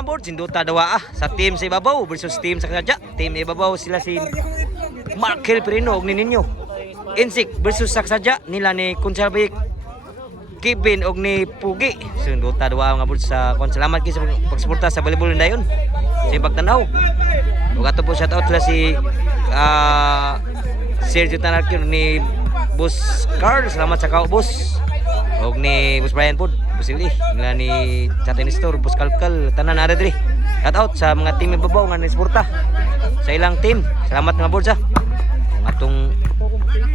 mga board, sinduta dawa sa team sa ibabaw versus team sa kasadya. Team ibabaw sila si Markel Perino og ni Ninyo. Insik versus sa kasadya nila ni Consalvic, Kevin og ni Pugi. Sinduta dawa mga board sa salamat kay sa pagsuporta sa volleyball dayon. Sa pagtanaw. Ug ato po shout out sila si Sergio Tanarkir ni Boss Carl, salamat sa kao boss. Og ni Boss Brian pod, Boss Ili, nila ni Chatay Nestor, Boss Kalkal, tanan na diri. Shout out sa mga team ibabaw nga nisporta sa ilang team. Salamat mga board sa. Ang atong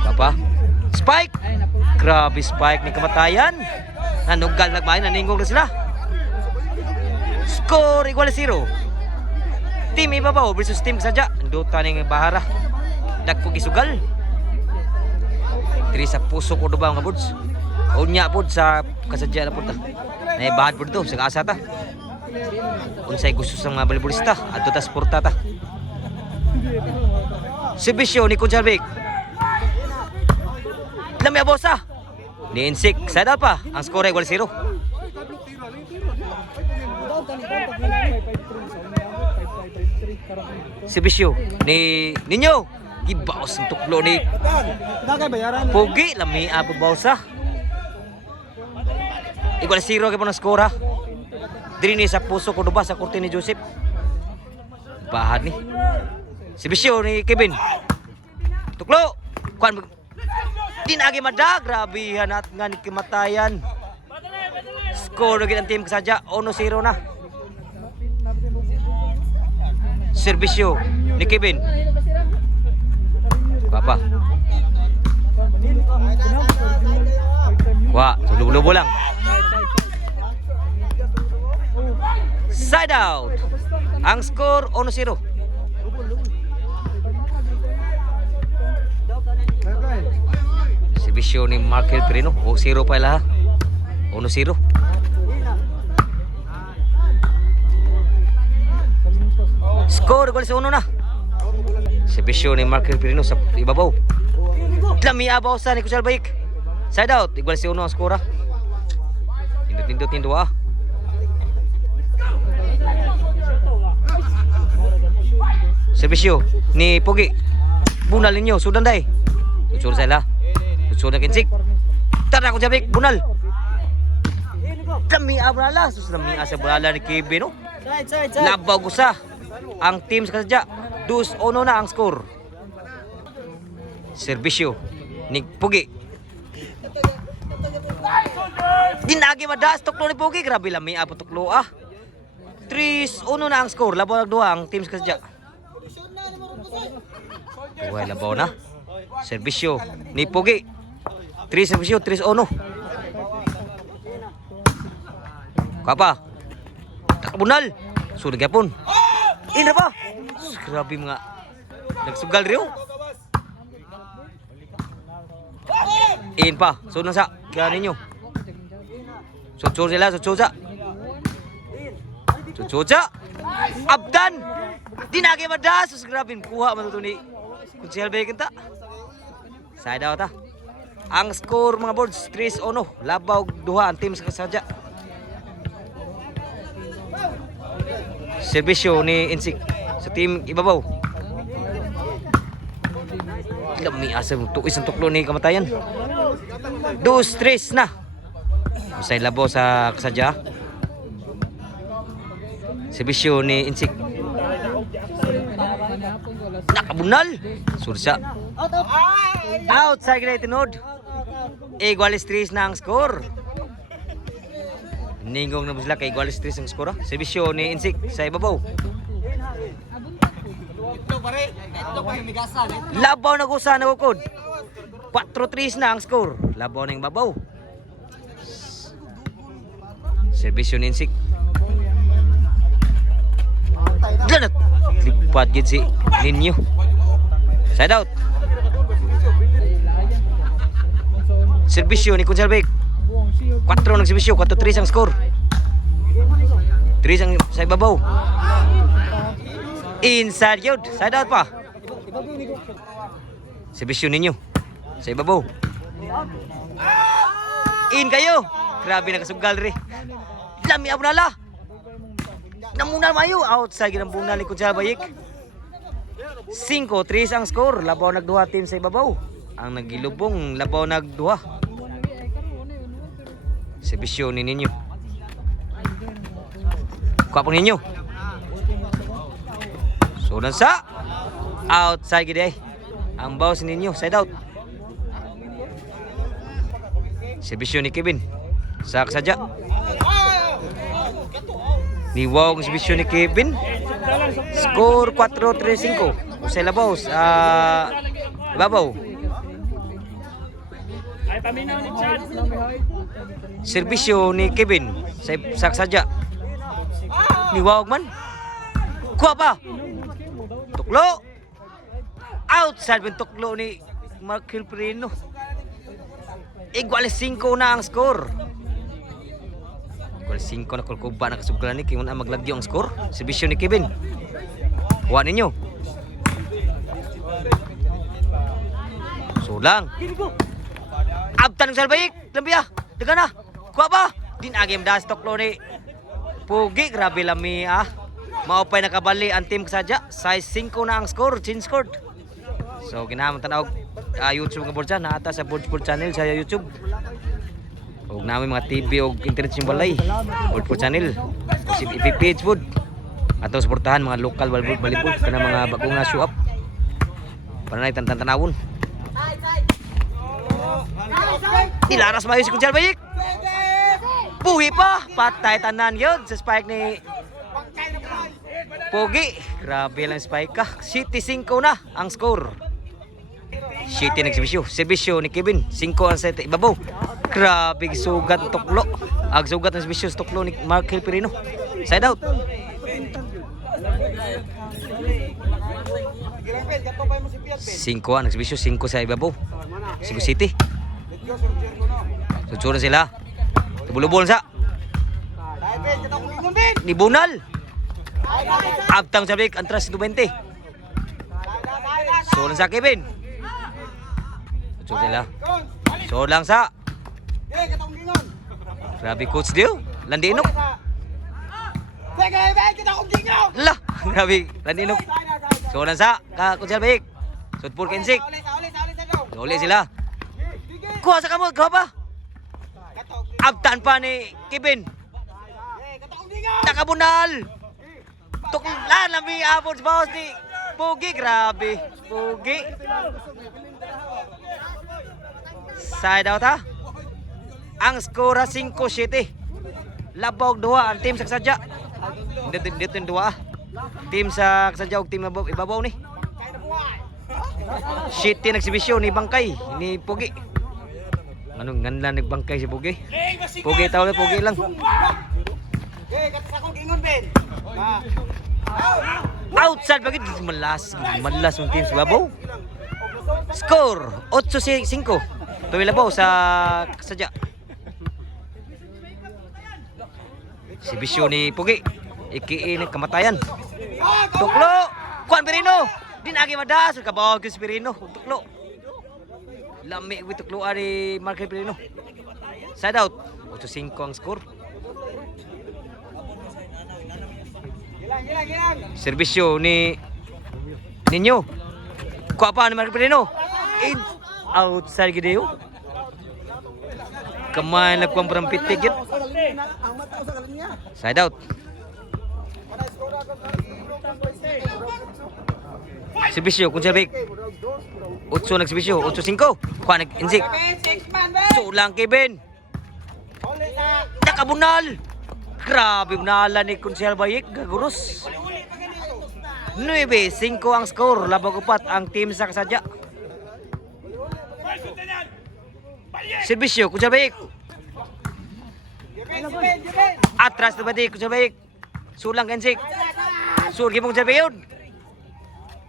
papa Spike. Grabe Spike ni kamatayan. Nanugal nagmain, naningog na sila. Score igual 0. Team ibabaw versus team kasadya. Duta ning Bahara. Dagko gisugal. Diri sa puso ko duba mga boards. Unya pod sa kasadya na pod ta. Naibahad pod to sa asa ta. Unsay gusto sa mga volleyballista adto ta sporta ta. Servisyo ni Consalvic. Lamya bosa. Ni Insik sada pa. Ang score ay 0. Servisyo ni Ninyo. Gibaos ng tuklo ni Pugi. Lami po bausa. Igual 0 kay po ng skora. Diri ni sa puso ko duba sa korte ni Joseph. Bahad ni. Servisyo ni Kevin. Tuklo. Kuan dinagi mada. Grabe hanat nga ni kimatayan. Score lagi ang team kasadya. 1-0 na. Servisyo ni Kevin. Papa. Wah, lubo lang. Side out. Ang score 1-0. Servisyo ni Markel Perino. 0 pa ila. 1-0. Score gol sa 1 na. Servisyo ni Markel Perino sa ibabaw. Lami abaw sa ni Consalvic. Side out. Igual si 1 ang skora. Tindot ah. Servisyo ni Pugi. Bunal ninyo. Sudan day. Tutsur sila. Tutsur na Kinsik. Tara Consalvic. Bunal. Lami abaw na. Sus lami asa bala ni Kevin. No? Labaw gusa. Ang team sa kasadya. 2-1 na ang score. Servisyo ni Pugi. Dinagi madas tuklo ni Pugi. Grabe lami apo tuklo ah. 3-1 na ang score. Labaw nagduha ang team sa kasadya. Tuway labaw na. Servisyo ni Pugi. 3 servisyo 3-1. Kapa. Takabunal. Sudah gapon. Ina ba? Grabe mga nagsugal riyo. In pa. Sunod sa kaya ninyo. Sutsur sila. Sutsur. Abdan. Dinagi madas. Grabe. Kuha matuto ni Consalvic kita. Side out ta. Ang score mga boards 3-1. Labaw duha ang team sa kasadya. Servisyo ni Insik sa team ibabaw. Lami asa tuis ang tuklo ni kamatayan. 2-3 na. Usay labaw sa kasadya. Servisyo ni Insik. Nakabunal. Sursa. Outside na itinod. Igualis 3 na ang score. Ningong na sila kay igualis 3 ang score. Servisyo ni Insik sa ibabaw. Labaw na kusa na ukod. 4-3 na ang score. Labaw na yung babaw. Servisyo ni Insik. Ganat. Lipat gid si Ninyo. Side out. Servisyo ni Consalvic. 4 ng servisyo, 4-3 ang score. 3 ang sa ibabaw. Inside yun. Side out pa. Servisyo ninyo. Sa ibabaw. In kayo. Grabe nakasugal rin. Lami abnala. Namuna mayo outside ginambunal ni Kutsal Bayik. 5-3 ang score. Labaw nagduha team sa ibabaw. Ang nagilubong labaw nagduha. Serbisyo ni ninyo. Kuha po ninyo. So sa outside gid ay. Ang bounce ninyo side out. Serbisyo ni Kevin. Sak saja. Niwag ang serbisyo ni Kevin. Score 4-3-5. Usay labaw sa ibabaw. Serbisyo ni Kevin. Sak saja. Niwag man. Kuha pa. Tuklo. Outside ng tuklo ni Markel Perino. Igual 5 na ang score. Igual 5 na kulkuba na kasuglan ni Kimon ang maglagyo ang score. Serbisyo ni Kevin. Kuha ninyo. Sulang. Abtan ng Salbayik. Lambiya. Daga na. Kuha pa. Dinagim das tuklo ni Pugi. Grabe lami ah. Maupay nakabali ang team kasadya. Size 5 na ang score. Chin scored. So ginahamon tanaw YouTube nga board dyan. Naata sa board channel sa YouTube. Huwag namin mga TV o internet simbalay. Board channel. O si FB page food. Atong suportahan mga local balibod. Kana mga bagong nga show up. Para na itantanawon. Nilaras mayo si Kutsal Bayik. Puhi pa. Patay tanan yun sa spike ni Pogi. Grabe lang spike ka. City 5 na ang score. City nagsibisyo. Serbisyo ni Kevin. 5 ang set ibabaw. Grabe sugat tuklo. Ag sugat ang serbisyo tuklo ni Markel Perino. Side out. Cinco ang nagsibisyo. 5 sa ibabaw. 5 City. Sutsura sila. Tubulubol sa. Ni Bunal. Abtang sa break. Antras 20. So lang sa Kevin. Sutsura sila. So lang sa. Grabe coach Dio. Landinok. Lah. Grabe Landinok. So lang sa. Kutsal Bayik. Sutpur Kensik. Dole sila. Kuha sa kamot. Kuha pa. Abtan pa ni Kevin. Nakabunal. Tuklan lami apon sa bawas ni Pugi. Grabe. Pugi. Side out ha. Ang skora 5-7. Labog 2 ang team sa Kasadya. Dito yung 2. Team sa Kasadya o team ibabaw ni. City nagsibisyo ni Bangkay ni Pugi. Anong nganda nagbangkay si Pugi? Pugi tawag Pugi lang. Outside bagit malas yung team sa babaw. Score 8-5. Tumilabaw sa Kasadya. Si Bisyo ni Pugi. Iki ni kamatayan. Tuklo. Kuan Perino. Dinagi madas kabaw kay Perino. Tuklo. Lami with tuklo ni Markel Perino. Side out. 8-5 ang score. Serbisyo ni Ninyo. Kuha pa ni Markel Perino. Outside gideo. Kamay nagkuang parang pitik yun. Side out. Serbisyo kung sabik. 8 nagsibisyo. 8-5. Kuha nag-insik. Sulang Kevin. Nakabunal. Grabe bunala ni Kunsel Bayik. Gaguros. 9-5 ang score. Labag 4 ang team sa Kasadya. Serbisyo Kunsel Bayik. Atras na ba di Kunsel Bayik. Sulang Kensik. Surgi mong Kunsel Bayik.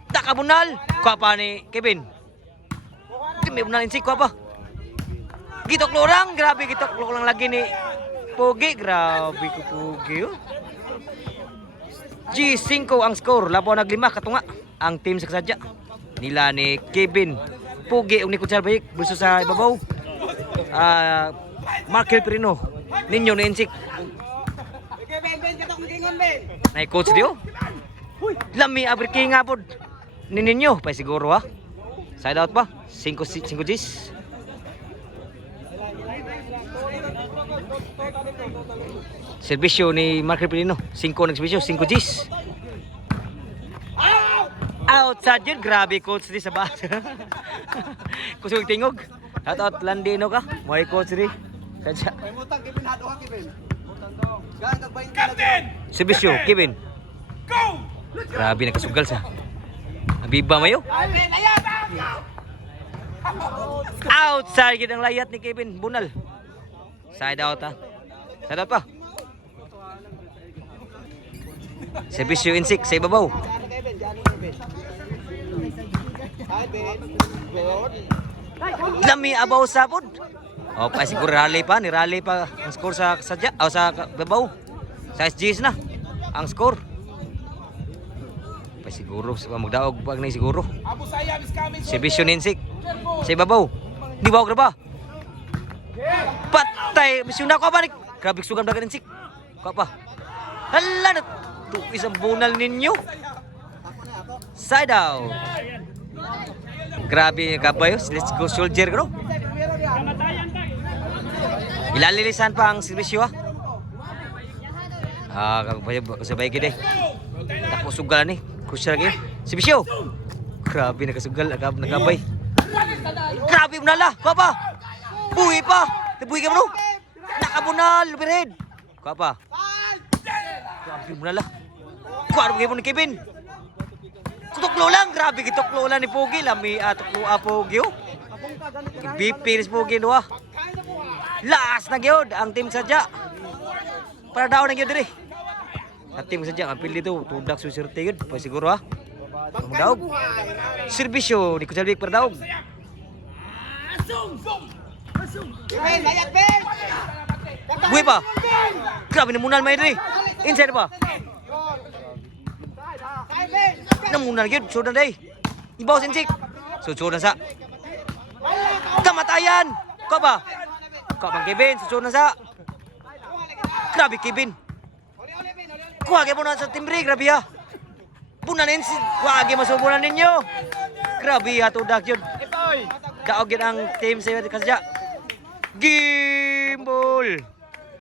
Nakabunal. Kuha pa ni Kevin. May bunal Kensik. Kuha pa. Gitok lorang. Grabe gitok lorang lagi ni Pugi. Grabe ko Pugi. G5 ang score. Labaw naglima katunga ang team sa Kasadya. Nila ni Kevin Pugi ug ni Kunsel Bayik bulso sa ibabaw. Markel Perino. Ninyo ni Insik. Nay coach dio. Lami abri kinga pod. Ninyo pa siguro ha. Side out ba? 5 Gs. Serbisyo ni Mark Ripilino. 5 nagserbisyo, 5 Gs. Outside yun, grabe coach di sa base. Kusog tingog. Shout out Landino ka. Moy coach di. Kadya. Serbisyo, Kevin. Grabe nakasugal sa. Abiba mayo. Outside gid ang layat ni Kevin Bunal. Side out ha. Side out pa. Serbisyo insik sa ibabaw. Lami abaw sapod. O pa siguro rally pa, ni rally pa ang score sa sadya o sa babaw. Sa SGS na ang score. Pa siguro sa magdaog pag na siguro. Serbisyo insik sa ibabaw. Di ba ba? Patay, misyon ako ba ni? Grabe sugan dagan insik. Ka pa. Hala na tu isang bunal ninyo. Side out. Grabe kabayo. Let's go soldier bro. Ilalilisan pa ang serbisyo ha. Kabayo sabay gid eh. Tako sugal ni. Crucial lagi. Serbisyo. Grabe nakasugal nakabay. Grabe bunala. Ka pa. Buhi pa. Nabuhi ka bro. Nakabunal overhead. Ka pa. Grabe bunala. Kuha mo ni Kevin. Tuklo lang, grabe gituklo lang ni Pogi, lami tuklo Pogi oh. BP ris Pogi no ah. Last na gyud ang team sadya. Para daw na gyud diri. Ang team sadya ang pili dito, tudak susirte gyud, pa siguro ha. Daog. Serbisyo di kusalbik para daog. Buhay pa. Grabe na munal may diri. Inside pa. Namunan gyud sudan day. Ibaw sinsik. Susudan sa. Kamatayan. Ka ba? Ka bang Kevin susudan sa. Grabe Kevin. Kuha gyud mo na sa timbre grabe ha. Bunanin si wagi masubunan ninyo. Grabe ha tudak yun. Daog yun ang team sa kasya. Gimbal.